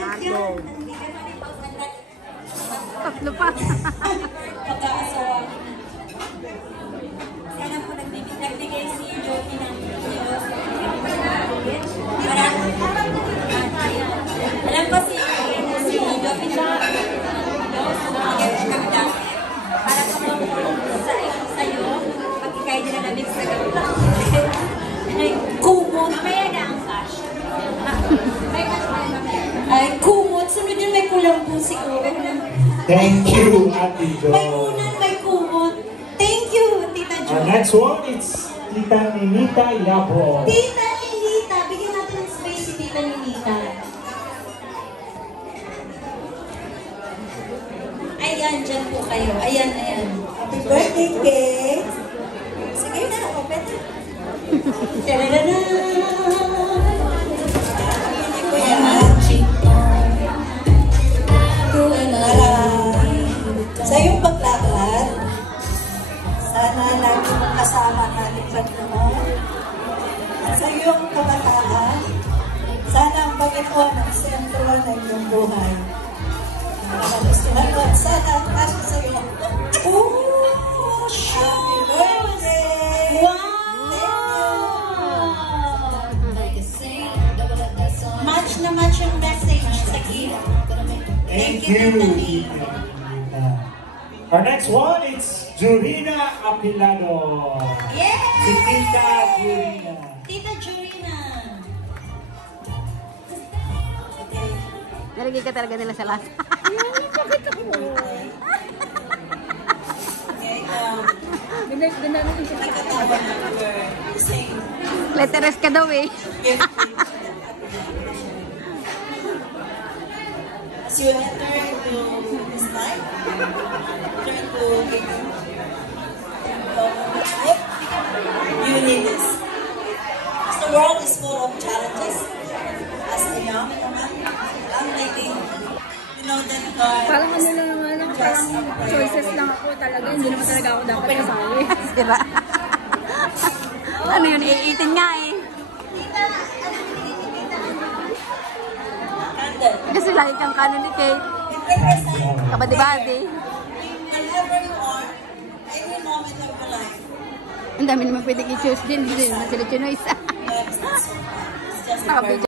Go. Tatlo pa. Pagkakasawa. Sana po nagbigay si Joey ng Diyos. Alam ko si Joey na para sa'yo, pag ikay din na nabig sa gawin. Kumot. Mamaya na ang cash. May cash pa rin mamaya. Ay, kumot. Sunod yun may kulang po si Kumot. Thank you, Ate Jo. May unan, may kumot. Thank you, Tita Jo. Our next one is Tita Ninita Yabo. Tita Ninita. Bigyan natin ng space si Tita Ninita. Ayan, dyan po kayo. Ayan, ayan. Happy birthday, cake. Sige na, open na. Tararara! Hindi ko yan. Sa iyong paglakad, sana laging kasama natin Panginoon. At sa iyong kabataan, sana ang Panginoon ang sentro ng iyong buhay. Nagustuhan ko, sana ang kaso sa iyo. Oh, happy birthday! Wow! Match na match yung message sa gift. Thank you, Tita Ninita. Our next one is Jurina Apilado. Yay! Si Tita Jurina. Tita Jurina. Nalagay ka talaga nila sa lasa. Nagkatawa na. Letter S ka daw eh. As you enter into this life, turn to you need this. As the world is full of challenges, as a young lady, you know that God parang ano lang naman, parang choices lang ako talaga. Hindi naman talaga ako dapat kasali. Diba? Ano yun? 18 nga eh. Kasi lagi kang kanon ni Kate. Kabadi-badi. Whenever you are, every moment of your life, Ang dami naman pwedeng i-choose din. Hindi naman sila choice. it's just